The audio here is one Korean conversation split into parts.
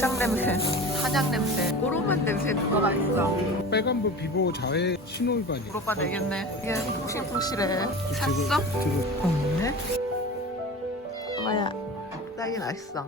당장 냄새, 한약 냄새, 꼬로만 냄새 그거가 있어. 빨간불 비보 자외 신호위반이. 물어봐 되겠네. 이게 퉁실퉁실해. 샀어? 없네. 엄마야, 딸기 맛있어.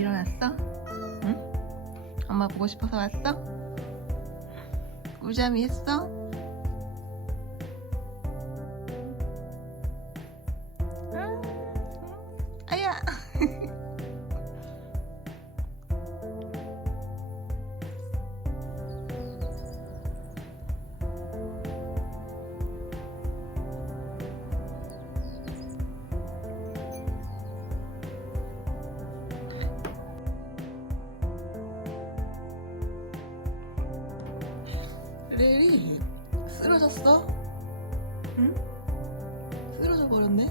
일어났어? 응? 엄마 보고 싶어서 왔어? 꿀잠이 했어? 응? 아야. 레일이 쓰러졌어? 응? 쓰러져 버렸네?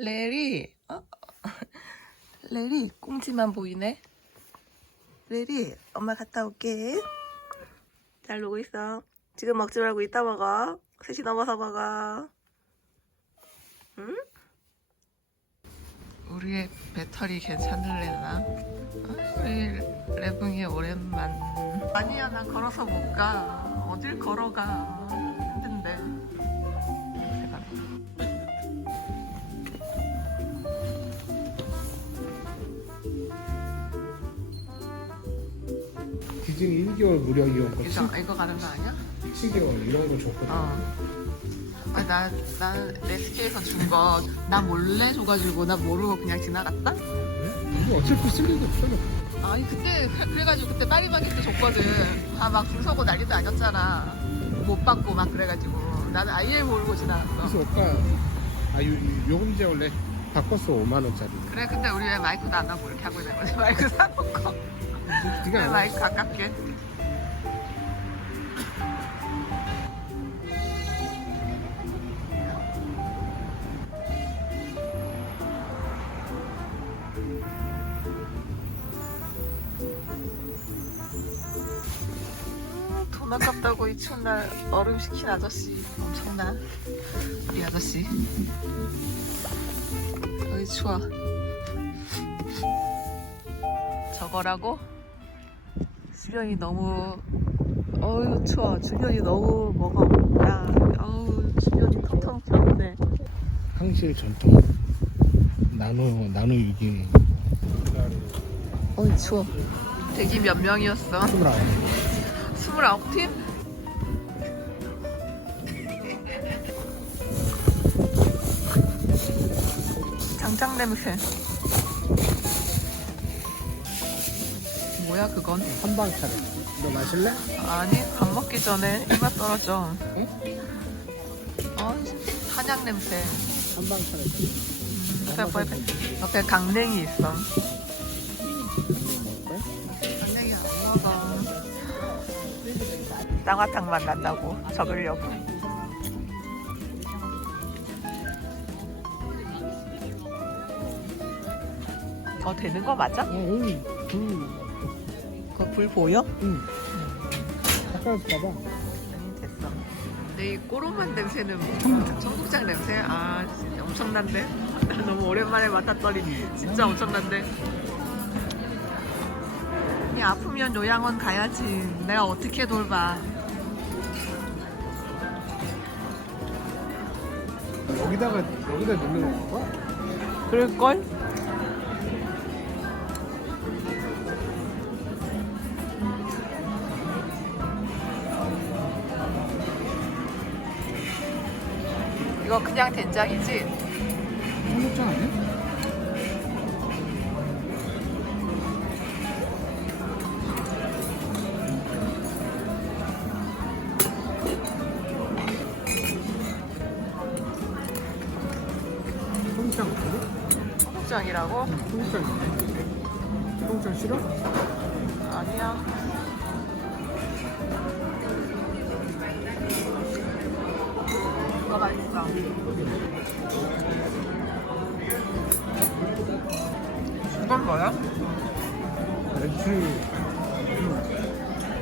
레리, 레리 꽁지만 보이네. 레리, 엄마 갔다 올게. 잘 놀고 있어. 지금 먹지 말고 이따 먹어. 3시 넘어서 먹어. 응? 우리의 배터리 괜찮을래나? 우리 레붕이 오랜만. 아니야, 난 걸어서 못 가. 어딜 걸어가. 힘든데. 디즈니 1개월 무료 이용 거 이거 가는 거 아니야? 7개월 이런 거 줬거든. 아니, 난 SK에서 준 거 나 몰래 줘가지고 나 모르고 그냥 지나갔다? 이거 어차피 쓸 일도 없어. 아니 그때 그래가지고 그때 파리바게트 때 줬거든. 다 막 줄 서고 난리도 아니었잖아. 못 받고 막 그래가지고 나는 아예 모르고 지나갔어. 그래서 오빠 요금제 원래 바꿨어 5만 원짜리. 그래 근데 우리 왜 마이크도 안 하고 이렇게 하고 있는 거지? 마이크 사놓고 왜 네가 마이크 가깝게. 돈 아깝다고 이 추운 날 얼음 시킨 아저씨 엄청나. 이 아저씨 어이 추워. 저거라고? 주변이 너무 어유 추워. 주변이 너무 먹어. 야 어우 주변이 텅텅 쳤네. 항실 전통 나노 유기농. 어이 추워. 대기 몇 명이었어? 29. 29팀? 장작 냄새. 뭐야 그건? 한방 차례. 너 마실래? 아니 밥 먹기 전에 입맛 떨어져. 응? 한약 냄새. 한방 차례. 옆에 강냉이 있어. 먹을까? 강냉이 안 먹어. 쌍화탕 맛 난다고 적으려고. 되는 거 맞아? 응. 그거 불 보여? 응. 가까이서 봐봐. 아니 됐어. 근데 이 꼬로만 냄새는 청국장 냄새? 아 진짜 엄청난데? 나 너무 오랜만에 맡았더니 진짜 엄청난데? 아니 아프면 요양원 가야지. 내가 어떻게 돌봐. 여기다 넣는 건가? 그럴걸? 이거 그냥 된장이지? 청국장 아니야? 청국장 어때? 청국장이라고? 청국장 청국장 싫어? 아니야. 이거 맛있어. 이건 뭐야? 멸치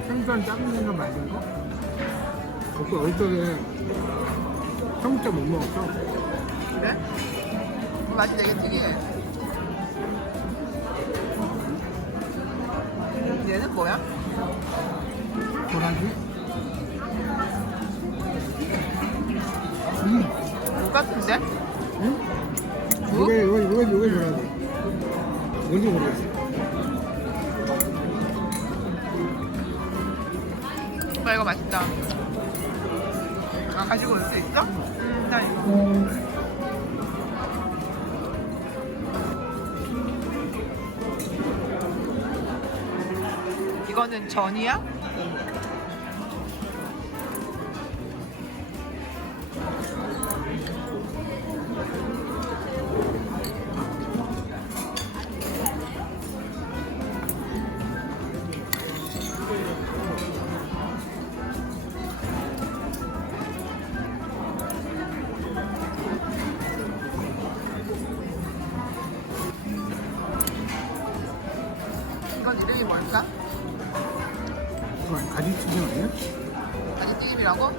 생선 작은 거 말린 거? 그거 어릴 적에 청국장 못 먹었어. 그래? 그 맛이 되게 특이해. 얘는 뭐야? 도라지? 무 같은데? 응? 무? 요게 도라지. 뭔지 모르겠어. 오빠 이거 맛있다. 아 가지고 올 수 있어? 나 이거. 이거는 전이야? 이건 이름이 뭘까? 이거 가지튀김 아니야? 가지튀김이라고?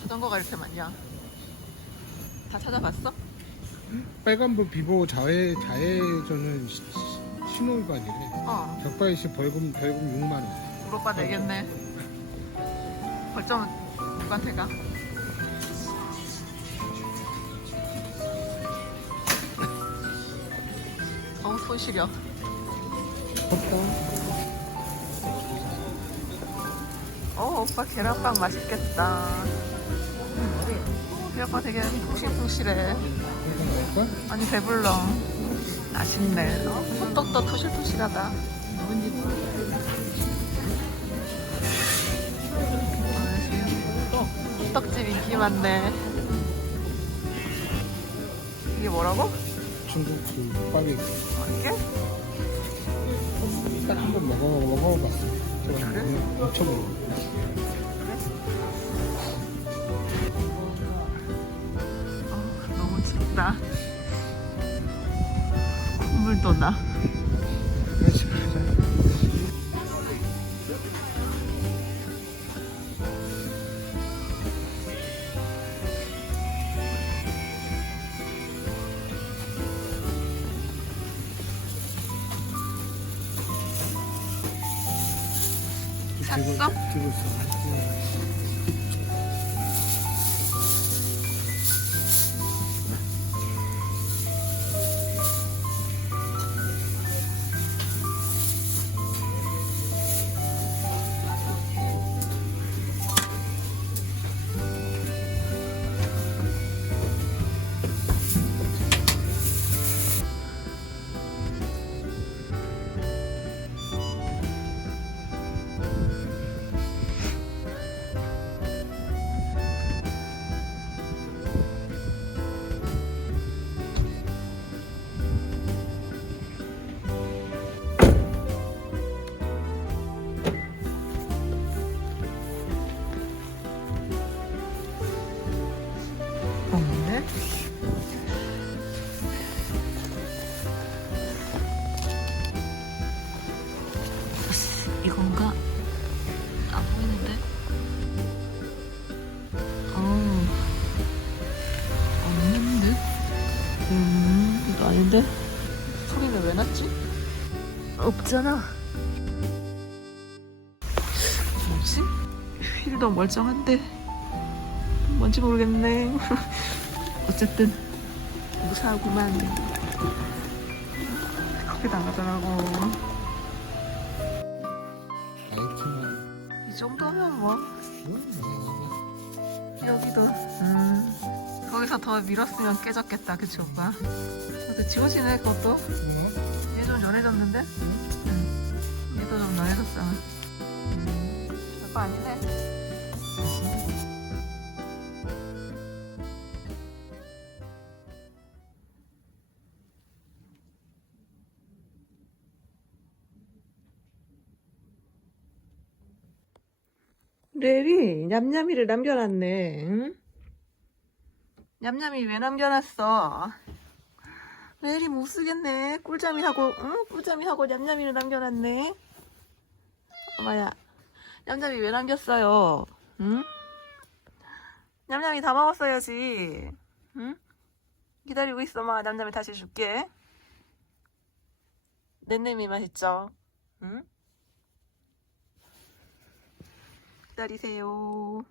자전거가 이렇게 많냐? 다 찾아봤어? 빨간불 비보 좌회전은 신호위반이래. 어. 적발 시 벌금 6만 원. 우리 오빠 내겠네. 벌점은 누구한테 가? 어우 손 시려. 덥다. 오빠 계란빵 맛있겠다. 계란빵 되게 푹신푹신해. 할까? 아니 배불러. 맛있네. 호떡도 토실토실하다. 호떡집 인기 많네. 이게 뭐라고? 중국 그 꽈배기. 이게? 딱 한 번 먹어봤어. 그래? 엄청 먹어. 너무 춥다. 콧물도 나. 다시 가자. 샀어? 들고 있어. 없네. 이건가? 안 보이는데? 없는 듯? 이거 아닌데? 소리는 왜 났지? 없잖아. 뭐지? 휠도 멀쩡한데 뭔지 모르겠네. 어쨌든 무사하구만. 커피 나가더라고. 이 정도면 뭐 여기도 거기서 더 밀었으면 깨졌겠다. 그치 오빠? 근데 지워지네 그것도. 얘 좀 연해졌는데? 얘도 좀 연해졌어. 별거 아니네. 레리 냠냠이를 남겨놨네. 응? 냠냠이 왜 남겨놨어? 레리 못쓰겠네. 꿀잠이하고 응? 꿀잠이하고 냠냠이를 남겨놨네. 엄마야 냠냠이 왜 남겼어요? 응? 냠냠이 다 먹었어야지. 응? 기다리고 있어. 엄마가 냠냠이 다시 줄게. 넷nem이 맛있죠? 응? 기다리세요.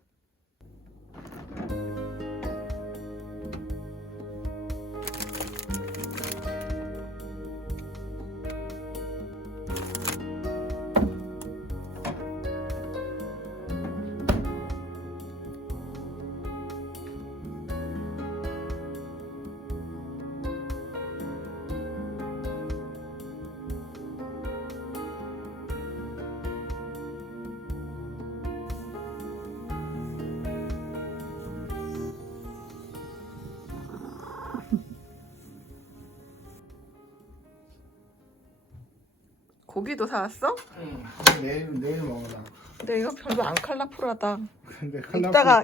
고기도 사왔어? 응. 내일 먹으라. 근데 이거 별로 안 컬러풀하다. 근데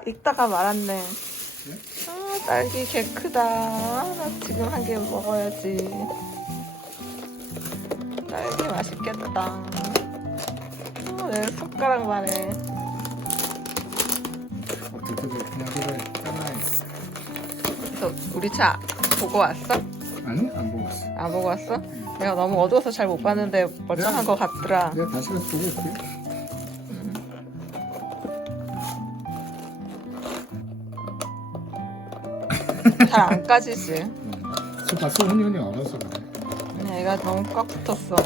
익다가 말았네. 아, 딸기 개 크다. 나 지금 한 개 먹어야지. 딸기 맛있겠다. 내 손가락만 해. 어떻게 그냥 이걸 잘라야지. 너 우리 차 보고 왔어? 아니 안 먹었어. 안 보고 왔어? 내가 너무 어두워서 잘 못 봤는데 멀쩡한 거 같더라. 내가 다시 가서 보고 올게. 잘 안 까지지. 소파 소훈이 얼어서 그래. 그냥 얘가 너무 꽉 붙었어.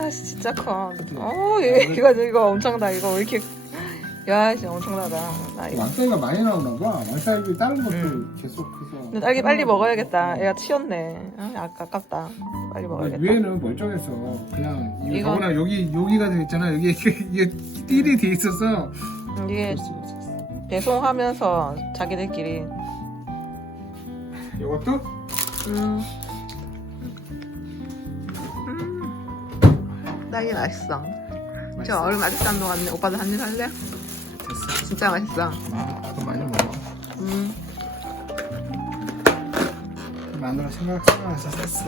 야, 진짜 커. 그치? 이거 엄청나. 이거 왜 이렇게. 야, 진짜 엄청나다. 나 이거. 왕따이가 많이 나오나 봐. 왕따이가 다른 것도 계속 해서. 근데 딸기 빨리 먹어야겠다. 얘가 튀었네. 아깝다. 빨리 먹어야겠다. 위에는 멀쩡해서 그냥 이건- 이거나 여기가 돼 있잖아. 여기 이게 띠리 돼 있어서. 이게 그럴 수가 있었어. 배송하면서 자기들끼리. 이것도? 딸기 맛있어. 저 얼음 아직도 동안 오빠도 한 입 할래? 됐어. 진짜 맛있어. 나도 많이 먹어. 마누라 생각해서 샀어.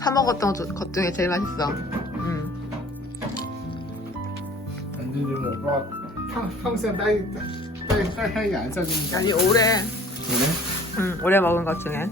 사 먹었던 것 중에 제일 맛있어. 완전히 오빠 평생 딸기 안 사주니까. 아니 올해 그래? 올해 먹은 것 중에